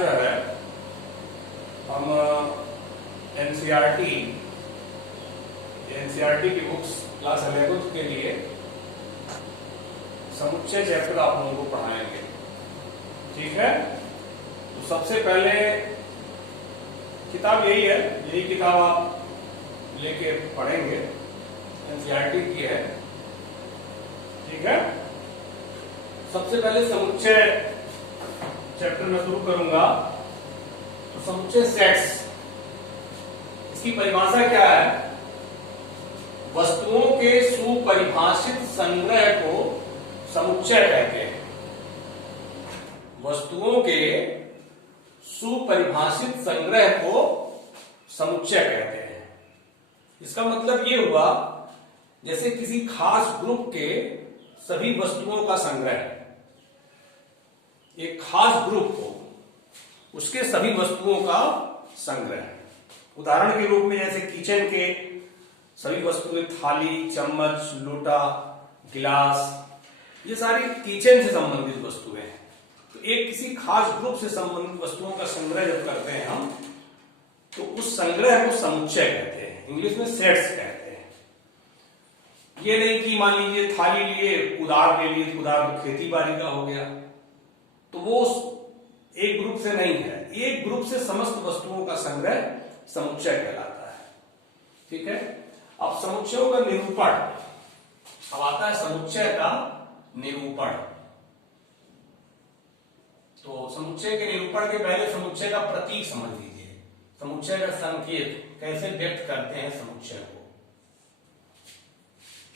जो है हम एनसीईआरटी की बुक्स क्लास 11th के लिए समुच्चय चैप्टर आप लोगों को पढ़ाएंगे। ठीक है, तो सबसे पहले किताब यही किताब आप लेके पढ़ेंगे, एनसीईआरटी की है। ठीक है, सबसे पहले समुच्चय चैप्टर में शुरू करूंगा। तो समुच्चय सेट्स, इसकी परिभाषा क्या है? वस्तुओं के सुपरिभाषित संग्रह को समुच्चय कहते हैं। वस्तुओं के सुपरिभाषित संग्रह को समुच्चय कहते हैं। इसका मतलब ये हुआ, जैसे किसी खास ग्रुप के सभी वस्तुओं का संग्रह, एक खास ग्रुप हो उसके सभी वस्तुओं का संग्रह। उदाहरण के रूप में जैसे किचन के सभी वस्तुएं, थाली, चम्मच, लोटा, गिलास, ये सारी किचन से संबंधित वस्तुएं हैं। तो एक किसी खास ग्रुप से संबंधित वस्तुओं का संग्रह जब करते हैं हम, तो उस संग्रह को समुच्चय कहते हैं। इंग्लिश में सेट्स कहते हैं। ये नहीं कि मान लीजिए थाली लिए, कुदार ले लिए, कुदार तो खेती बाड़ी का हो गया, तो वो एक ग्रुप से नहीं है। एक ग्रुप से समस्त वस्तुओं का संग्रह समुच्चय कहलाता है। ठीक है, अब समुच्चयों का निरूपण, अब आता है समुच्चय का निरूपण। तो समुच्चय के निरूपण के पहले समुच्चय का प्रतीक समझ लीजिए। समुच्चय का संकेत कैसे व्यक्त करते हैं समुच्चय को?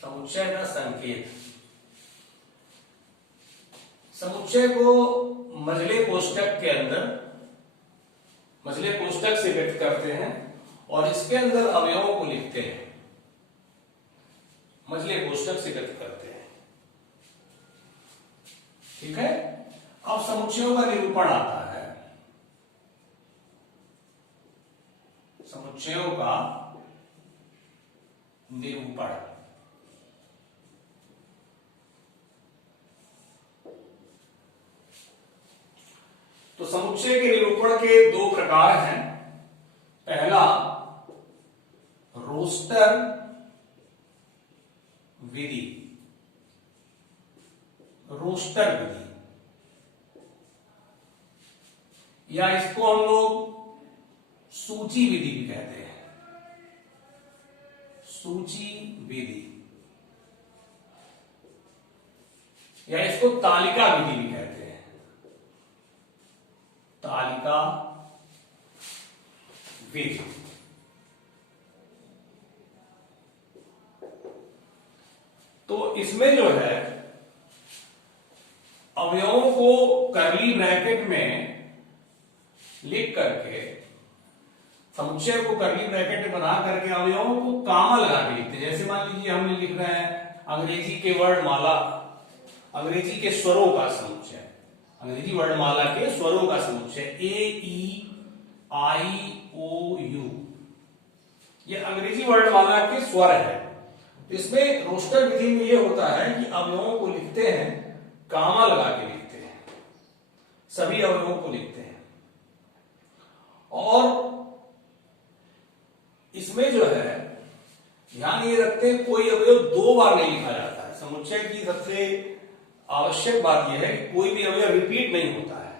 समुच्चय का संकेत, समुच्चय को मझले कोष्ठक के अंदर, मझले कोष्ठक से व्यक्त करते हैं और इसके अंदर अवयवों को लिखते हैं। मझले कोष्ठक से व्यक्त करते हैं। ठीक है, अब समुच्चयों का निरूपण आता है। समुच्चयों का निरूपण, तो समुच्चय के निरूपण के दो प्रकार हैं। पहला रोस्टर विधि, रोस्टर विधि, या इसको हम लोग सूची विधि भी कहते हैं। सूची विधि, या इसको तालिका विधि भी कहते हैं। तालिका विधि। तो इसमें जो है अवयवों को कर्ली ब्रैकेट में लिख करके, समुच्चय को कर्ली ब्रैकेट में बना करके अवयवों को कामा लगा के लिखते हैं। जैसे मान लीजिए हमने लिख रहे हैं अंग्रेजी के वर्णमाला, अंग्रेजी के स्वरों का समुच्चय, अंग्रेजी वर्णमाला के स्वरों का समुच्चय AEIOU, ये अंग्रेजी वर्णमाला के स्वर है। इसमें रोस्टर विधि में यह होता है कि अवयवों को लिखते हैं, कामा लगा के लिखते हैं, सभी अवयवों को लिखते हैं। और इसमें जो है ध्यान ये रखते हैं, कोई अवयव दो बार नहीं लिखा जाता है। समुच्चय की सबसे आवश्यक बात यह है कि कोई भी अवयव रिपीट नहीं होता है।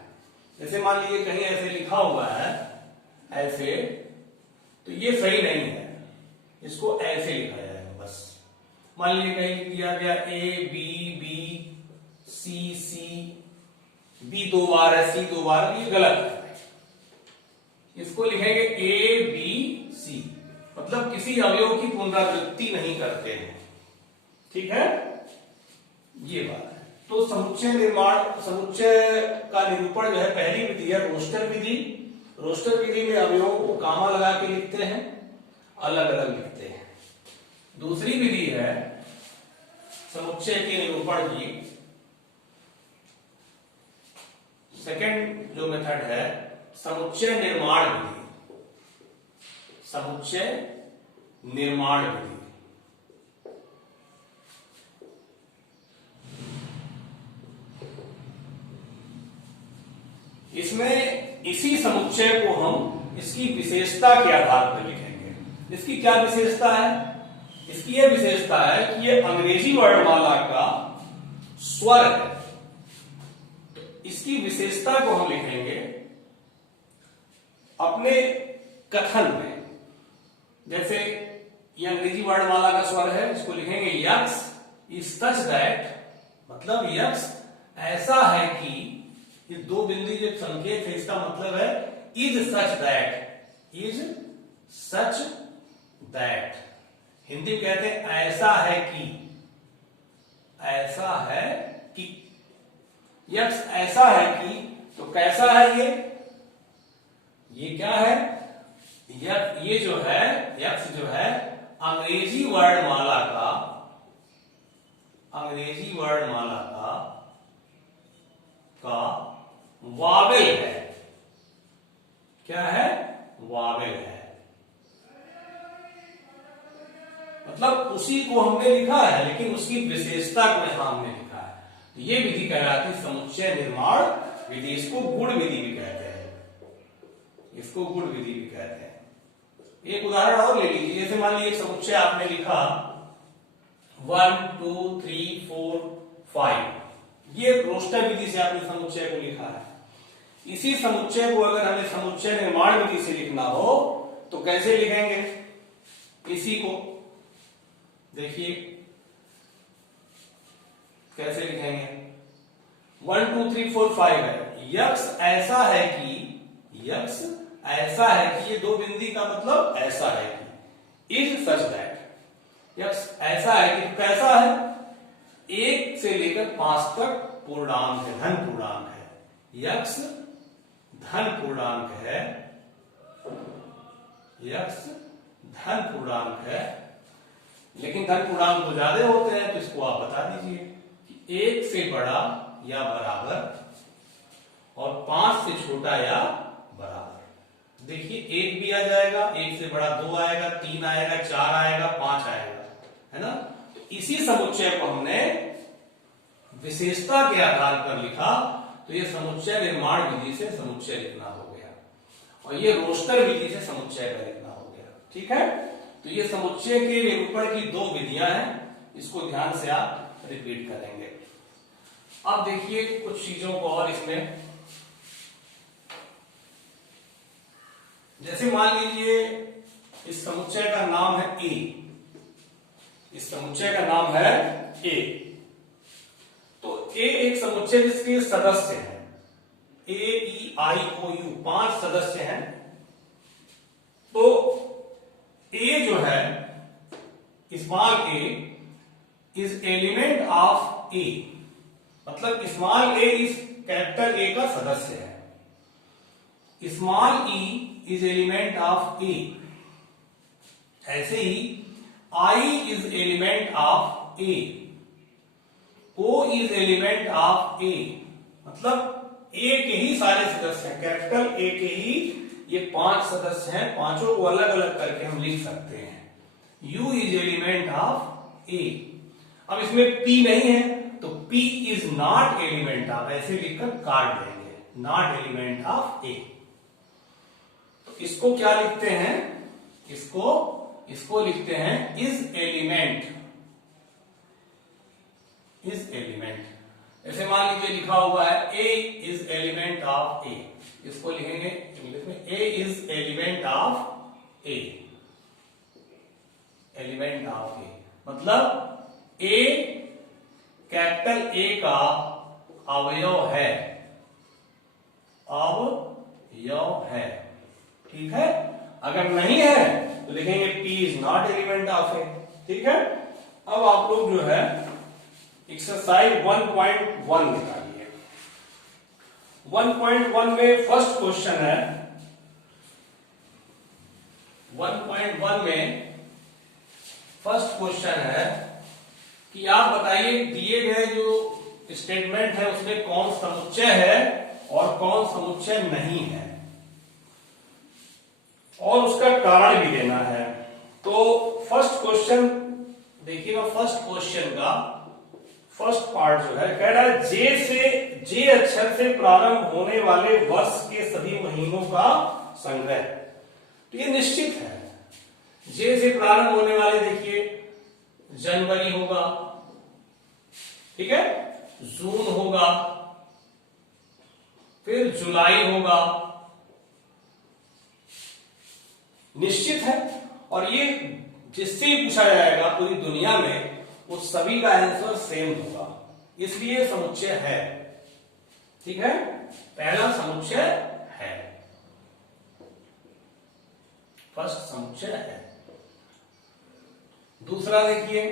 जैसे मान लीजिए कहीं ऐसे लिखा हुआ है ऐसे, तो ये सही नहीं है, इसको ऐसे लिखा जाएगा बस। मान लीजिए कहीं दिया गया ABB, C B दो बार है, C दो बार, ये गलत है। इसको लिखेंगे ABC, मतलब किसी अवयव की पुनरावृत्ति नहीं करते हैं। ठीक है, ये बात है। तो समुच्चय निर्माण, समुच्चय का निरूपण जो है, पहली विधि है रोस्टर विधि। रोस्टर विधि में अवयवों को कामा लगा के लिखते हैं, अलग अलग लिखते हैं। दूसरी विधि है समुच्चय के निरूपण की, सेकंड जो मेथड है समुच्चय निर्माण विधि। समुच्चय निर्माण विधि, इसमें इसी समुच्चय को हम इसकी विशेषता के आधार पर लिखेंगे। इसकी क्या विशेषता है? इसकी यह विशेषता है कि यह अंग्रेजी वर्णमाला का स्वर है। इसकी विशेषता को हम लिखेंगे अपने कथन में। जैसे ये अंग्रेजी वर्णमाला का स्वर है, इसको लिखेंगे यक्स इज सच दैट, मतलब यक्स ऐसा है कि, ये दो बिंदु जो संकेत है इसका मतलब है is such that, is such that. Hindi में कहते हैं ऐसा है कि, ऐसा है कि, यक्स ऐसा है कि, तो कैसा है ये क्या है? ये जो है यक्स जो है अंग्रेजी वर्णमाला का, अंग्रेजी वर्णमाला का वावेल है। क्या है? वावेल है। मतलब उसी को हमने लिखा है, लेकिन उसकी विशेषता को यहां हमने लिखा है। तो ये विधि कहलाती समुच्चय निर्माण विधि। इसको गुण विधि भी कहते हैं, इसको गुण विधि भी कहते हैं। एक उदाहरण और ले लीजिए। जैसे मान लीजिए एक समुच्चय आपने लिखा 1 2 3 4 5, ये रोस्टर विधि से आपने समुच्चय को लिखा है। इसी समुच्चय को अगर हमें समुच्चय निर्माण विधि से लिखना हो तो कैसे लिखेंगे? इसी को देखिए कैसे लिखेंगे। 1 2 3 4 5 है। यक्स ऐसा है कि, यक्स ऐसा है कि, ये दो बिंदी का मतलब ऐसा है कि, इज सच दैट। यक्स ऐसा है कि कैसा है? 1 से लेकर 5 तक पूर्णांक है, धन पूर्णांक है। यक्स धन पूर्णांक है, यक्स धन पूर्णांक है। लेकिन धन पूर्णांक तो ज्यादा होते हैं, तो इसको आप बता दीजिए कि 1 से बड़ा या बराबर और 5 से छोटा या बराबर। देखिए 1 भी आ जाएगा, 1 से बड़ा 2 आएगा, 3 आएगा, 4 आएगा, 5 आएगा, है ना। तो इसी समुच्चय को हमने विशेषता के आधार पर लिखा, तो ये समुच्चय निर्माण विधि से समुच्चय लिखना हो गया, और ये रोस्टर विधि से समुच्चय का लिखना हो गया। ठीक है, तो ये समुच्चय के निरूपण की दो विधियां हैं, इसको ध्यान से आप रिपीट करेंगे। अब देखिए कुछ चीजों को और इसमें, जैसे मान लीजिए इस समुच्चय का नाम है ए, इस समुच्चय का नाम है ए। तो ए एक समुच्चय जिसके सदस्य हैं AEIOU, 5 सदस्य हैं। तो ए जो है small a is element of A, मतलब स्मॉल ए इस कैपिटल ए का सदस्य है। Small e is element of A. ऐसे ही i is element of A, o is element of A, मतलब ए के ही सारे सदस्य हैं, कैपिटल ए के ही ये 5 सदस्य हैं। पांचों को अलग अलग करके हम लिख सकते हैं। U इज एलिमेंट ऑफ ए। अब इसमें P नहीं है तो P is not element of, ऐसे लिखकर काट देंगे, नॉट एलिमेंट ऑफ ए। तो इसको क्या लिखते हैं? इसको लिखते हैं इज एलिमेंट, इज एलिमेंट। ऐसे मान लीजिए लिखा हुआ है A is element of A, इसको लिखेंगे इंग्लिश में A is element of A, element of A, मतलब A कैपिटल A का अवयव है, अवयव है। ठीक है, अगर नहीं है तो लिखेंगे P is not element of A. ठीक है, अब आप लोग जो है एक्सरसाइज 1.1 निकालिए। 1.1 में फर्स्ट क्वेश्चन है, 1.1 में फर्स्ट क्वेश्चन है कि आप बताइए दिए गए जो स्टेटमेंट है उसमें कौन समुच्चय है और कौन समुच्चय नहीं है, और उसका कारण भी देना है। तो फर्स्ट क्वेश्चन देखिएगा, फर्स्ट क्वेश्चन का फर्स्ट पार्ट जो है कह रहा है जे अक्षर से प्रारंभ होने वाले वर्ष के सभी महीनों का संग्रह। तो ये निश्चित है, जे से प्रारंभ होने वाले देखिए जनवरी होगा, ठीक है, जून होगा, फिर जुलाई होगा, निश्चित है। और ये जिससे ही पूछा जाएगा पूरी दुनिया में उस सभी का आंसर सेम होगा, इसलिए समुच्चय है। ठीक है, पहला समुच्चय है, फर्स्ट समुच्चय है। दूसरा देखिए,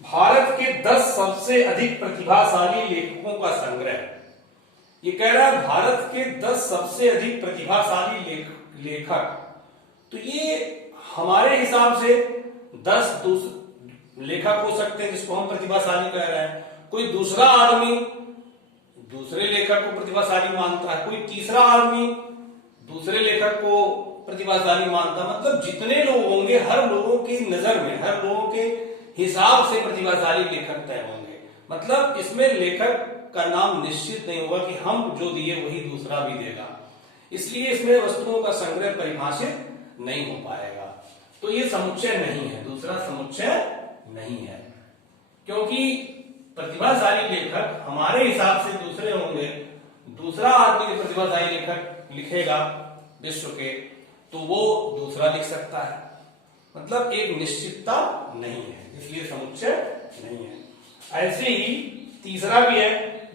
भारत के 10 सबसे अधिक प्रतिभाशाली लेखकों का संग्रह। ये कह रहा है भारत के 10 सबसे अधिक प्रतिभाशाली लेखक। तो ये हमारे हिसाब से 10 लेखक हो सकते हैं जिसको हम प्रतिभाशाली कह रहे हैं। कोई दूसरा आदमी दूसरे लेखक को प्रतिभाशाली मानता है, कोई तीसरा आदमी दूसरे लेखक को प्रतिभाशाली मानता है। मतलब जितने लोग होंगे हर लोगों की नजर में, हर लोगों के हिसाब से प्रतिभाशाली लेखक तय होंगे। मतलब इसमें लेखक का नाम निश्चित नहीं होगा कि हम जो दिए वही दूसरा भी देगा, इसलिए इसमें वस्तुओं का संग्रह परिभाषित नहीं हो पाएगा। तो ये समुच्चय नहीं है, दूसरा समुच्चय नहीं है, क्योंकि प्रतिभाशाली लेखक हमारे हिसाब से दूसरे होंगे। दूसरा आदमी प्रतिभाशाली लेखक लिखेगा विश्व के, तो वो दूसरा लिख सकता है। मतलब एक निश्चितता नहीं है, इसलिए समुच्चय नहीं है। ऐसे ही तीसरा भी है,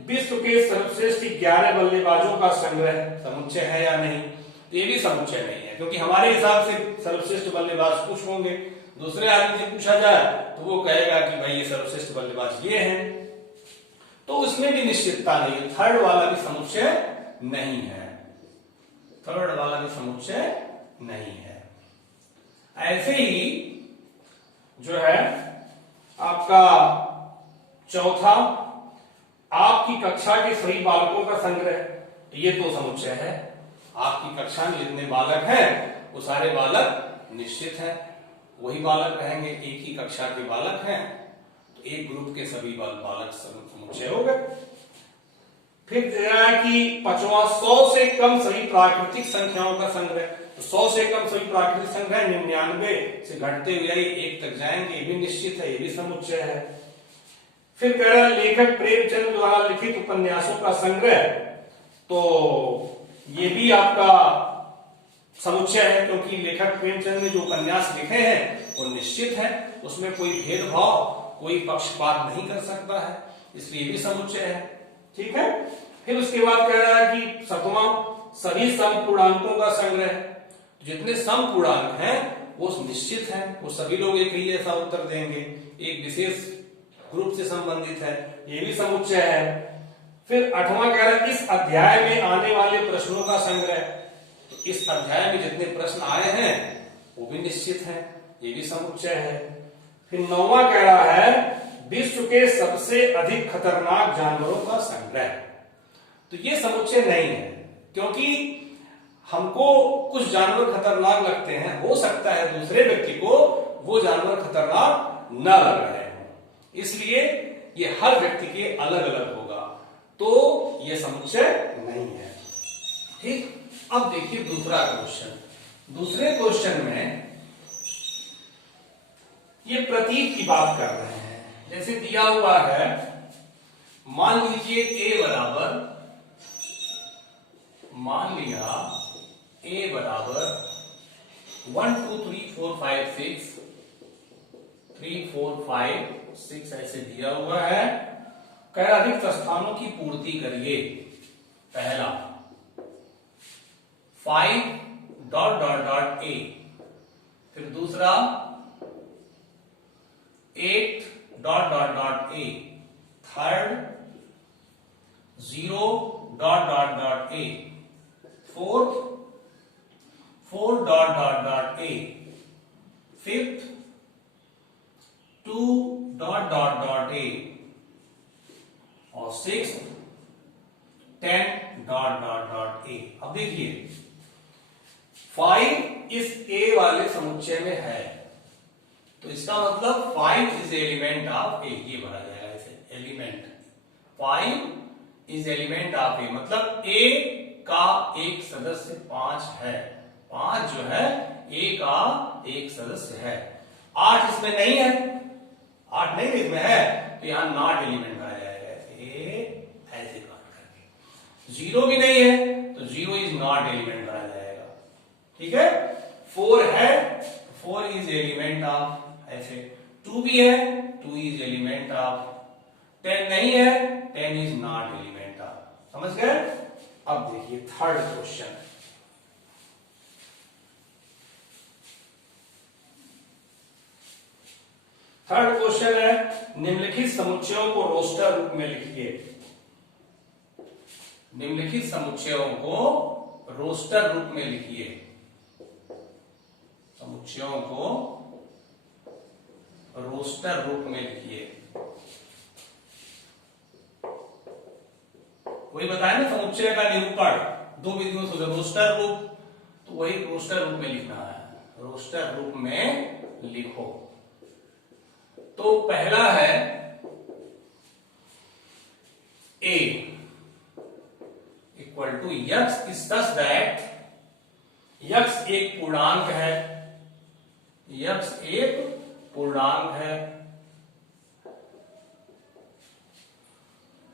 विश्व के सर्वश्रेष्ठ 11 बल्लेबाजों का संग्रह समुच्चय है या नहीं। तो ये भी समुच्चय नहीं है, क्योंकि हमारे हिसाब से सर्वश्रेष्ठ बल्लेबाज कुछ होंगे, दूसरे आदमी से पूछा जाए तो वो कहेगा कि भाई ये सर्वश्रेष्ठ बल्लेबाज ये हैं, तो उसमें भी निश्चितता नहीं है। थर्ड वाला भी समुच्चय नहीं है, थर्ड वाला भी समुच्चय नहीं है। ऐसे ही जो है आपका चौथा, आपकी कक्षा के सभी बालकों का संग्रह। तो ये तो समुच्चय है, आपकी कक्षा में जितने बालक हैं वो सारे बालक निश्चित हैं, वही बालक रहेंगे। एक ही कक्षा के बालक हैं तो एक ग्रुप के सभी बालक समुच्चय हो गए। फिर दे रहा है कि पांचवा, 100 से कम सभी प्राकृतिक संख्याओं का संग्रह। तो 100 से कम सभी प्राकृतिक संख्या 99 से घटते हुए 1 तक जाएंगे, ये भी निश्चित है, ये भी समुच्चय है। फिर कह रहा है लेखक प्रेमचंद द्वारा लिखित उपन्यासों का संग्रह। तो ये भी आपका समुच्चय है, क्योंकि लेखक प्रेमचंद ने जो उपन्यास लिखे हैं वो निश्चित है, उसमें कोई भेदभाव, कोई पक्षपात नहीं कर सकता है, इसलिए भी समुच्चय है। ठीक है, फिर उसके बाद कह रहा है कि 7वां, सभी समपूर्णांकों का संग्रह। जितने समपूर्णांक हैं वो निश्चित है, वो सभी लोग एक ही जैसा उत्तर देंगे, एक विशेष ग्रुप से संबंधित है, ये भी समुच्चय है। फिर 8वां कह रहा है इस अध्याय में आने वाले प्रश्नों का संग्रह। तो इस अध्याय में जितने प्रश्न आए हैं वो भी निश्चित है, ये भी समुच्चय है। फिर 9वां कह रहा है विश्व के सबसे अधिक खतरनाक जानवरों का संग्रह। तो ये समुच्चय नहीं है, क्योंकि हमको कुछ जानवर खतरनाक लगते हैं, हो सकता है दूसरे व्यक्ति को वो जानवर खतरनाक न लग रहे हो, इसलिए ये हर व्यक्ति के अलग अलग होगा, तो ये समुच्चय नहीं है। ठीक, अब देखिए दूसरा क्वेश्चन। दूसरे क्वेश्चन में ये प्रतीक की बात कर रहे हैं। जैसे दिया हुआ है, मान लीजिए a बराबर, मान लिया a बराबर 1 2 3 4 5 6 3 4 5 6 ऐसे दिया हुआ है। कह रहा अधिक स्थानों की पूर्ति करिए। पहला 5 डॉट डॉट डॉट a, फिर दूसरा 8 dot dot dot a, third 0 dot dot dot a, fourth 4 dot dot dot a, fifth 2 dot dot dot a, और 6 10 डॉट डॉट डॉट a। अब देखिए 5 इस a वाले समुच्चय में है, तो इसका मतलब 5 इज एलिमेंट ऑफ a, ये भरा जाएगा। Element, 5 is element of A, मतलब ए का एक सदस्य 5 है, 5 जो है ए का एक सदस्य है। 8 इसमें नहीं है, 8 नहीं इसमें है, तो यहां नॉट एलिमेंट आ जाएगा, ऐसे काट करके। 0 भी नहीं है तो 0 इज नॉट एलिमेंट आ जाएगा, ठीक है। 4 है, 4 इज एलिमेंट ऑफ, ऐसे। 2 भी है, 2 इज एलिमेंट ऑफ। 10 नहीं है, 10 इज नॉट एलिमेंट ऑफ। समझ गए? अब देखिए थर्ड क्वेश्चन। थर्ड क्वेश्चन है, निम्नलिखित समुच्चयों को रोस्टर रूप में लिखिए। निम्नलिखित समुच्चयों को रोस्टर रूप में लिखिए। समुच्चयों को रोस्टर रूप में लिखिए। वही बताया ना समुच्चय का निरूपण 2 विधियों से, रोस्टर रूप, तो वही रोस्टर रूप में लिखना है। रोस्टर रूप में लिखो। तो पहला है a equal to x is such that, x एक पूर्णांक है, यक्स एक पूर्णांक है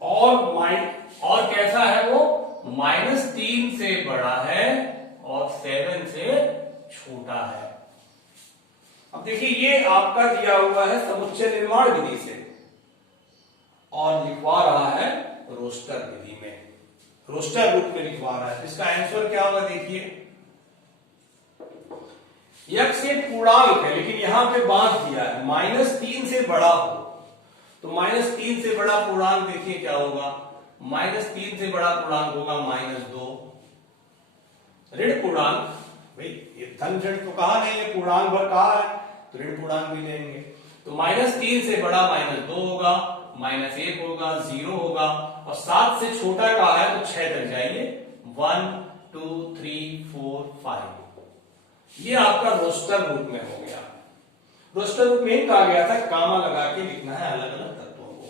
और कैसा है वो, -3 से बड़ा है और 7 से छोटा है। अब देखिए ये आपका दिया हुआ है समुच्चय निर्माण विधि से और लिखवा रहा है रोस्टर विधि में, रोस्टर रूप में लिखवा रहा है। इसका आंसर क्या होगा देखिए, यक्स एक पूर्णांक है लेकिन यहां पे बांध दिया है -3 से बड़ा हो, तो -3 से बड़ा पूर्णांक देखिए क्या होगा, -3 से बड़ा पूर्णांक होगा -2। ऋण पूर्णांक, भाई ये धन ऋण तो कहा नहीं है, पूर्णांक भर कहा है, तो ऋण पूर्णांक भी लेंगे। तो -3 से बड़ा -2 होगा, -1 होगा, 0 होगा, और 7 से छोटा कहा है तो 6 तक जाइए, 1 2 3 4 5। ये आपका रोस्टर रूप में हो गया। रोस्टर रूप में कहा गया था कामा लगा के लिखना है अलग अलग तत्वों को।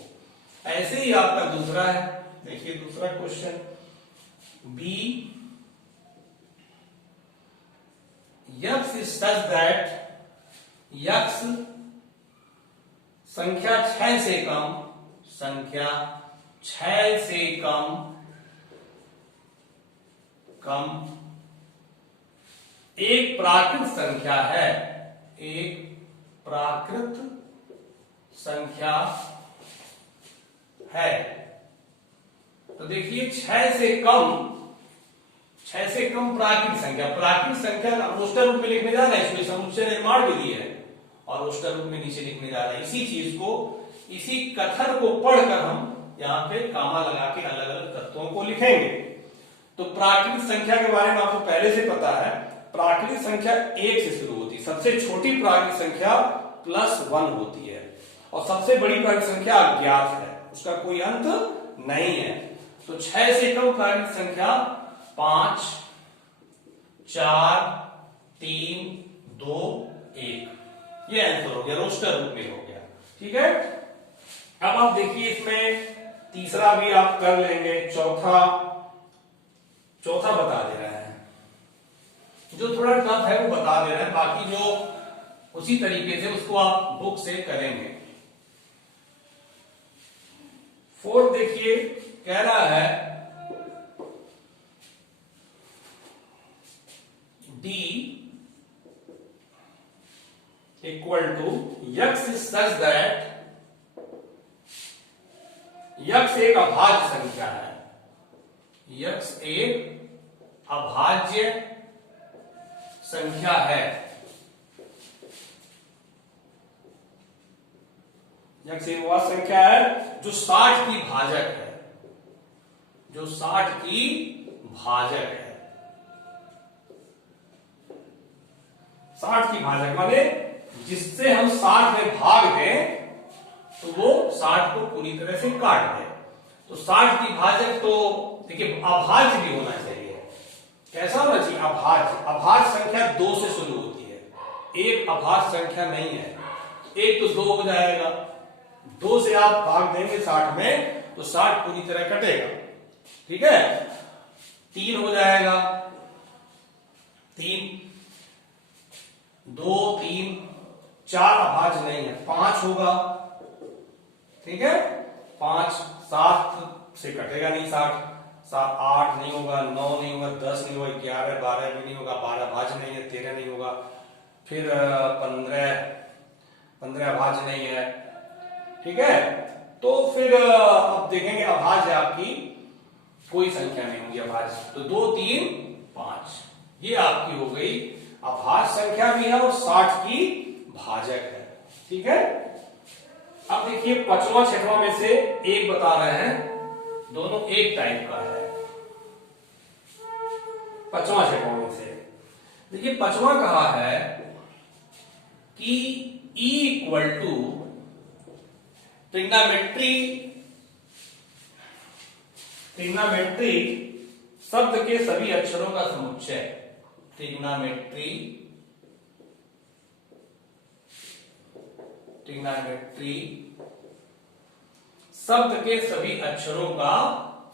ऐसे ही आपका दूसरा है, देखिए दूसरा question, B x is such that, x संख्या 6 से कम, संख्या 6 से कम एक प्राकृत संख्या है, एक प्राकृत संख्या है। तो देखिए 6 से कम प्राकृत संख्या, प्राकृत संख्या रोस्टर रूप में लिखने जा रहा है, इसमें समुच्चय निर्माण विधि है और रोस्टर रूप में नीचे लिखने जा रहा है। इसी चीज को, इसी कथन को पढ़कर हम यहाँ पे कामा लगा के अलग अलग तत्वों को लिखेंगे। तो प्राकृत संख्या के बारे में आपको पहले से पता है, प्राकृत संख्या 1 से शुरू होती है, सबसे छोटी प्राकृत संख्या +1 होती है और सबसे बड़ी प्राकृत संख्या अज्ञात है, उसका कोई अंत नहीं है। तो 6 से कम प्राकृत संख्या 5 4 3 2 1, ये आंसर हो गया, रोस्टर रूप में हो गया। ठीक है, अब आप देखिए इसमें तीसरा भी आप कर लेंगे, चौथा बता दे रहा है, जो थोड़ा टफ है वो बता दे रहा है, बाकी जो उसी तरीके से उसको आप बुक से करेंगे। 4 देखिए कह रहा है D equal to x is such that, x एक अभाज्य संख्या है, यक्स एक अभाज्य संख्या है, यक्स एक वह संख्या है जो 60 की भाजक है, जो 60 की भाजक है। 60 की भाजक माने जिससे हम 60 में भाग दें तो वो 60 को पूरी तरह से काट दे। तो 60 की भाजक तो देखिए अभाज्य भी होना चाहिए। कैसा होना चाहिए? अभाज्य। अभाज्य संख्या 2 से शुरू होती है, एक अभाज्य संख्या नहीं है। एक तो 2 हो जाएगा, 2 से आप भाग देंगे 60 में तो 60 पूरी तरह कटेगा, ठीक है। 3 हो जाएगा, 3, 2, 3, 4 अभाज्य नहीं है, 5 होगा, ठीक है। 5, 7 से कटेगा नहीं 60, 7, 8 नहीं होगा, 9 नहीं होगा, 10 नहीं होगा, 11, 12 भी नहीं होगा, 12 भाज्य नहीं है, 13 नहीं होगा, फिर 15 भाज्य नहीं है, ठीक है। तो फिर अब देखेंगे अभाज्य आपकी कोई संख्या नहीं होगी अभाज्य, तो 2, 3, 5 ये आपकी हो गई अभाज्य संख्या भी है और 60 की भाजक है, ठीक है। अब देखिए 5वां 6वां में से एक बता रहे हैं, दोनों एक टाइप का है। 5वां 6वां में से देखिए 5वां कहा है कि E इक्वल टू ट्रिग्नोमेट्री शब्द के सभी अक्षरों का समुच्चय, ट्रिग्नोमेट्री शब्द के सभी अक्षरों का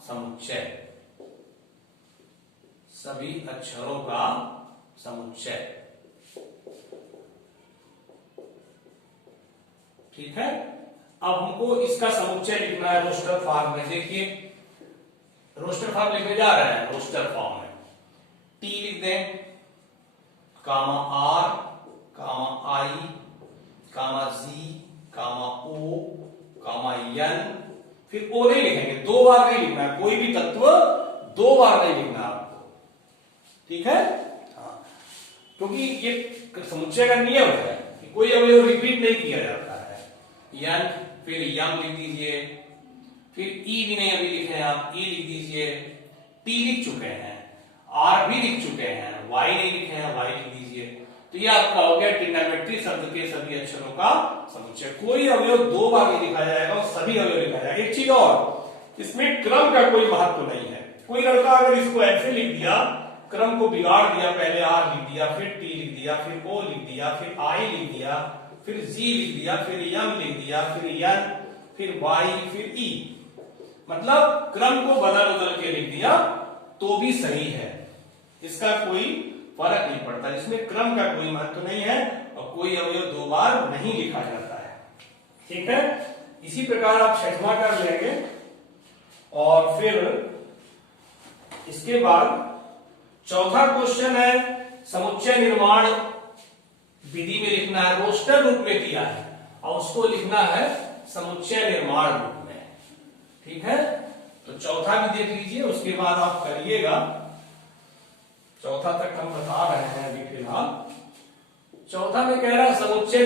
समुच्चय, सभी अक्षरों का समुच्चय, ठीक है। अब हमको इसका समुच्चय लिखना है रोस्टर फॉर्म में। देखिए रोस्टर फॉर्म लिखने जा रहे हैं, रोस्टर फॉर्म में टी लिख दें, कामा are, comma I, comma ji, comma O, comma N, फिर ओ नहीं लिखेंगे, 2 बार नहीं लिखना है, कोई भी तत्व 2 बार नहीं लिखना आपको, ठीक है। हाँ, क्योंकि ये समुच्चय का नियम है कि कोई अवयव रिपीट नहीं किया जाता है। यन, फिर यम लिख दीजिए, फिर ई भी नहीं अभी लिखे हैं आप, ई लिख दीजिए, टी लिख चुके हैं, आर भी लिख चुके हैं, वाई नहीं लिखे हैं, वाई लिख दीजिए। तो ये आपका हो गया ट्रिग्नोमेट्री शब्द के सभी अक्षरों का समुच्चय। कोई अवयव 2 बार नहीं लिखा जाएगा और सभी अवयव लिखा जाएगा। एक चीज और, इसमें क्रम का कोई महत्व नहीं है। कोई लड़का अगर इसको ऐसे लिख दिया, क्रम को बिगाड़ दिया, पहले आर लिख दिया, फिर टी लिख दिया, फिर ओ लिख दिया, फिर आई लिख दिया, फिर जी लिख दिया, फिर यम लिख दिया, फिर एन, फिर वाई, फिर ई, मतलब क्रम को बदल बदल के लिख दिया तो भी सही है, इसका कोई फर्क नहीं पड़ता। इसमें क्रम का कोई महत्व नहीं है और कोई अवयव 2 बार नहीं लिखा जाता है, ठीक है। इसी प्रकार आप 6वां कर लेंगे और फिर इसके बाद चौथा क्वेश्चन है समुच्चय निर्माण विधि में लिखना है, रोस्टर रूप में दिया है और उसको लिखना है समुच्चय निर्माण रूप में, ठीक है। तो चौथा भी देख लीजिए, उसके बाद आप करिएगा। चौथा तक हम बता रहे हैं अभी फिलहाल। चौथा में कह रहा है समुच्चय